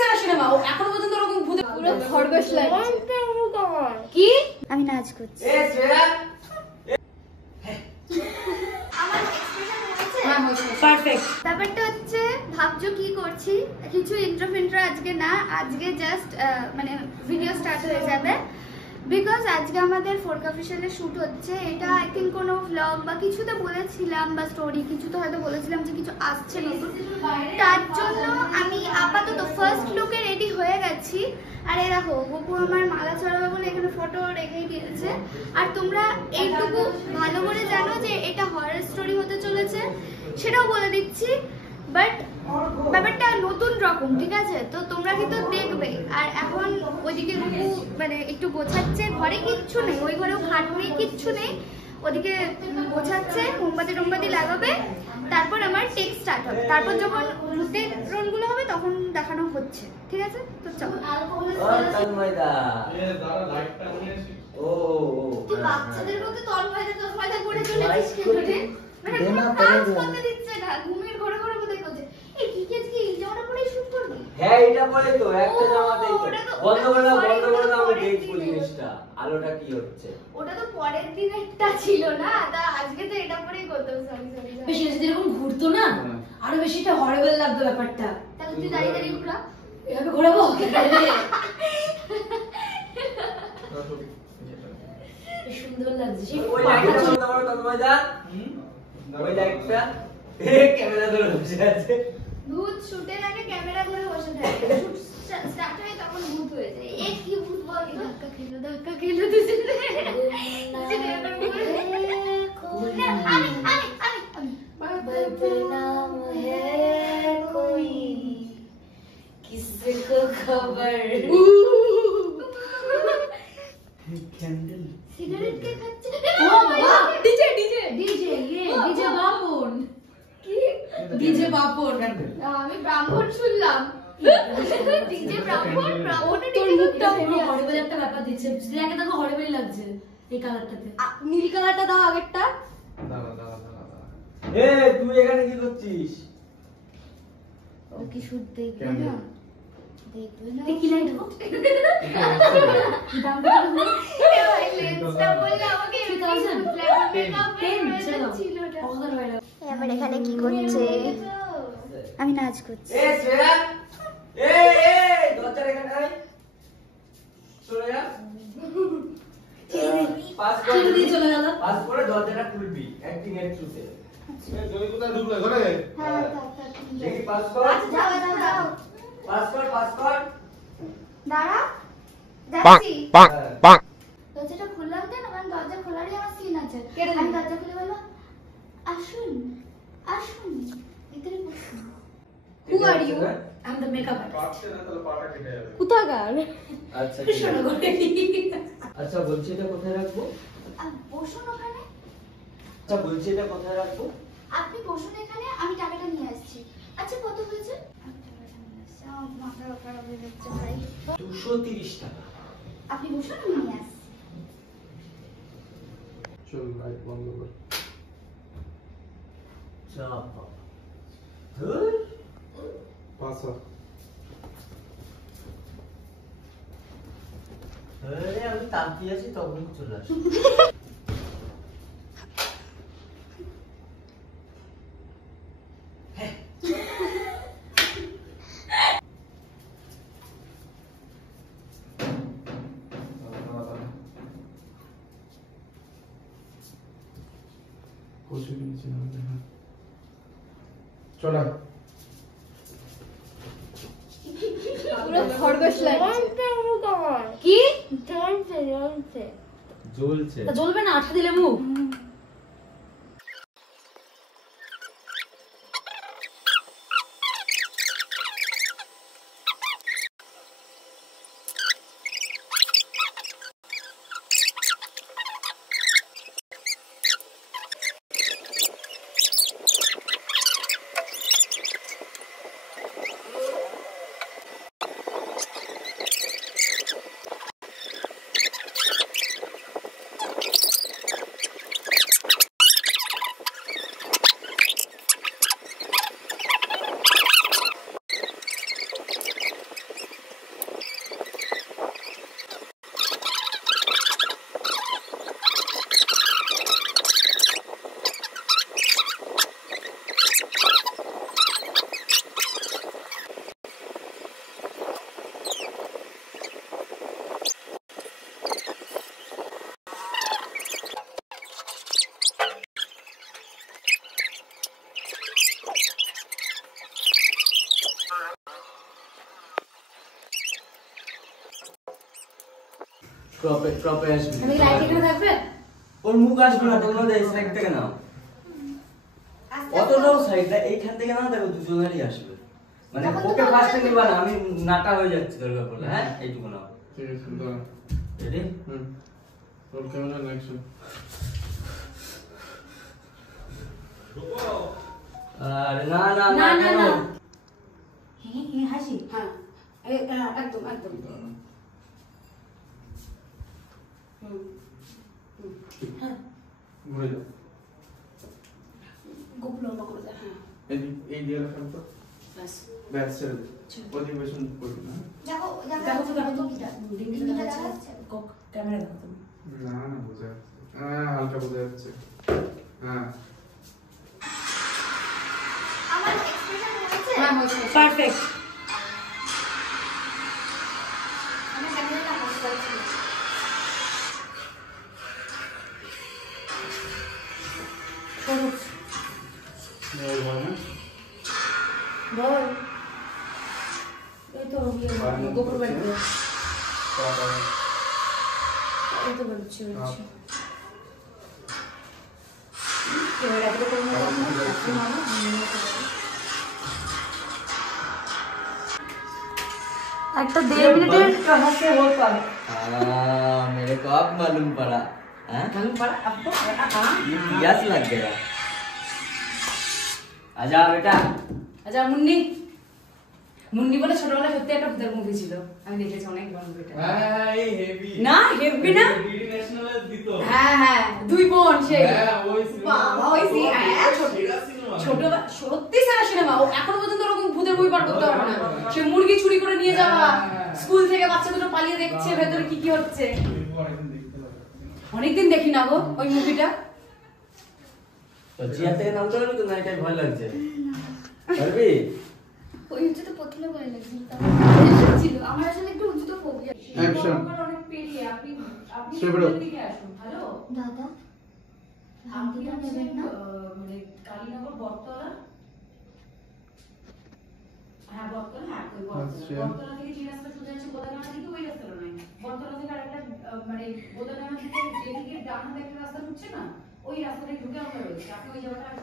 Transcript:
সারা cinema ও এখনো পর্যন্ত ওরকম ভূতে পুরো খরগোশ লাগছে কি আমি নাচ করছি পারফেক্ট। ব্যাপারটা হচ্ছে ভাবছো কি করছি, কিছু ইন্ট্রো আজকে না, আজকে জাস্ট মানে ভিডিও স্টার্ট হয়ে যাবে বিকজ আজকে আমাদের ফোর্ক অফিসিয়ালের শুট হচ্ছে। এটা আই থিঙ্ক কোনো ভ্লগ বা কিছুতে বলেছিলাম বা স্টোরি কিছুতে হয়তো বলেছিলাম যে কিছু আসছে নতুন, তার জন্য আমি আপাতত ফার্স্ট লুকে রেডি হয়ে গেছি। আর এই দেখো গপু আমার মালা চড়াবে বলে এখানে ফটো রেখেই দিয়েছে। আর তোমরা এইটুকু ভালো করে জানো যে এটা হরর স্টোরি হতে চলেছে, সেটাও বলে দিচ্ছি। বাট ব্যাপারটা নতুন রকম, ঠিক আছে? তো তোমরা কিন্তু দেখবে। আর এখন ওইদিকে গপু মানে একটু গোছাচ্ছে, ঘরে কিচ্ছু নেই, ওই ঘরেও খাট নেই, কিচ্ছু নেই, ওদিকে গোছাচ্ছে, মোমবাতি লাগাবে, তারপর আমার টেক স্টার্ট হবে। তারপর যখন ভূতের রোলগুলো হবে তখন দেখানো হচ্ছে, ঠিক আছে? তো চলো। তুই বাচ্চাদের মধ্যে তন্ময়দা করে চলেছিস কেন? মানে কোনো কাজ করতে দিচ্ছে না, ঘুমের ঘরে ঘরে কোথায় করছে। এই কি এই জামাটা পরেই শুট করবি? হ্যাঁ এটা পরে তো একটা জামাতেই তো বন্ধ করে দাও আমি দেখব জিনিসটা আলোটা কি হচ্ছে। ওটা তো পরের দিন একটা ছিল না, তা আজকে তো এটা পরেই করতে হবে। সরি বেশি যদি এরকম ঘুরতো না আরো বেশিটা হরিবল লাগতো ব্যাপারটা। তাহলে তুই দাঁড়িয়ে ঘোরা, এভাবে ঘোরাবো সুন্দর লাগছে। সেই ওই লাইটটা বন্ধ করো তন্ময়দা, ওই লাইটটা ক্যামেরা ধরে বসে আছে। ভূত শুটের আগে ক্যামেরা ধরে বসে থাকে, শুট স্টার্ট হয় তখন ভূত হয়ে যায়। এই কি ভূত বল, ধাক্কা খেলো দুজনে। बदनाम है कोई किसको खबर। ক্যান্ডেল সিগারেট কে খাচ্ছে? ও বাবা ডিজে ডিজে বাপন কি ডিজে বাপন। আমি ব্রাহ্মণ শুনলাম, ডিজে ব্রাহ্মণ তোর মুখটা পুরো হরিবল একটা ব্যাপার দিচ্ছে। দেখে দেখো হরিবল লাগছে এই কালারটাতে। নীল কালারটা দাও আগেরটা। এ তুই এখানে কি করছিস? ও কি শুট দেখবে না? দেখবে না কি লাইট গো দাম কত হলো? এ ভাই লেন্সটা বললে আমাকে 2000 মেকআপ ছিল না। এবার এখানে কি করছে? আমি নাচ করছি। এ শ্রেয়া দরজার এখানে আয়, চলে যা। পাস করে দিয়ে চলে গেল। পাস করে দরজাটা খুলবি অ্যাক্টিং এর থ্রুতে। জমি কোথায় ঢুকলে ঘরে? হ্যাঁ দেখি পাস কর। যাও পাস কর। দাঁড়া যাচ্ছি। দরজাটা খুললাম কেন? কারণ দরজা খোলারই আমার সিন আছে। আমি দরজা খুলে বলবো আসুন ভিতরে বসুন। Who are you? I'm the makeup artist. পাটছে না তাহলে পাটা কেটে যাবে। কোথাকার? আচ্ছা শোনো গো আচ্ছা বলছি এটা কোথায় রাখবো? বসুন ওখানে। আচ্ছা বলছি এটা কোথায় রাখবো? আপনি বসুন এখানে, আমি টাকাটা নিয়ে আসছি। আচ্ছা কত হয়েছে? আমি টাকাটা নিয়ে আসছি। আমার মাথা খারাপ হয়ে যাচ্ছে ভাই। 230 টাকা। আপনি বসুন, আমি নিয়ে আসছি। চল লাইট বন্ধ কর। চাপ ধুর পাঁচ আরে আমি তাকিয়ে আছি তখন চলে আসি। কোচে নিয়েছি না চলা পুরো খরগোশ লাগছে। কি জ্বলছে জ্বলবে না? আঠা দিলে মুখ। ক্রপে আসবে। আমি লাইট এখানে থাকবে? ওর মুখ আসবে না, তোমরা এই সাইড থেকে নাও। অতটাও সাইড না, এইখান থেকে নাও, দেখো দুজনেরই আসবে। মানে ওকে ফার্স্টে নিবা না, আমি নাটা হয়ে যাচ্ছি দরকার পড়লে। হ্যাঁ, এইটুকু নাও। ঠিক আছে, দাঁড়া। রেডি? Roll camera action. আরে না না না না না না। না। হ্যাঁ হ্যাঁ হাসি। হ্যাঁ একদম একদম। হ্যাঁ ঘুরে যাও। গোপ লম্বা করে দে। হ্যাঁ এই দিয়ে রাখেন তো। ব্যাস। ব্যাস ছেড়ে দে। ওদিকে বেশন করবি না। দেখো দেখো তো দেখো তো ডিঙ্গিটা দেখা যাচ্ছে? ক্যামেরা দেখো তুমি। না না বোঝা যাচ্ছে। হ্যাঁ, হালকা বোঝা যাচ্ছে। হ্যাঁ। আমার এক্সপ্রেশন হয়েছে? হ্যাঁ পারফেক্ট। আমি ক্যামেরাটা অন করছি। এই ভাবে না। বল। এই তো গোপুর বাড়িতে। টাটা। এই তো বলছি বলছি। এবার একটা করে একটা 1.5 মিনিটের कहां से हो पा मेरे को अब मालूम पड़ा। हाँ? मालूम पड़ा आपको? हाँ ये पियास लग गया। आजा बेटा। আচ্ছা মুন্নি মুন্নি বলে ছোটবেলায় সত্যি একটা ভূতের মুভি ছিল, আমি দেখেছি অনেকবার মুভিটা। হ্যাঁ, এই হেভি। না হেভি না? ডিডি ন্যাশনালে দিত। হ্যাঁ হ্যাঁ দুই বোন সেই হ্যাঁ, ওই সিনেমা। বাবা ওই সেরা সিনেমা। ছোট সত্যি সেরা সিনেমা। ও এখনো পর্যন্ত ওরকম ভূতের বই পার করতে পারবে না। সে মুরগি চুরি করে নিয়ে যাওয়া, স্কুল থেকে বাচ্চা দুটো পালিয়ে দেখছে ভেতরে কি কি হচ্ছে। অনেকদিন দেখি না গো ওই মুভিটা। তো জিয়া থেকে নামতে পারবি তো? না এটাই ভয় লাগছে। পারবি? ওই উঁচু তো প্রথমে ভয় লাগছিল, ছিল আমার আসলে একটু উঁচু তো ফোবিয়া। অ্যাকশন। অনেক পেরিয়ে আপনি আপনি সেবারও। দিকে আসুন। হ্যালো দাদা আপনি হামদিটা হচ্ছেন নেবেন না? মানে কালীনগর বটতলা। হ্যাঁ বটতলা, হ্যাঁ ওই আচ্ছা। বটতলা। বটতলা থেকে যে রাস্তা সোজা আছে বোদাগামা দিকে, ওই রাস্তাটা নয়। বটতলা থেকে আরেকটা মানে বোদাগামা দিকে যেদিকে ডান হাতে একটা রাস্তা ঢুকছে না, ওই রাস্তাটায় ঢুকে আমরা রয়েছি। আপনি ওই জায়গাটা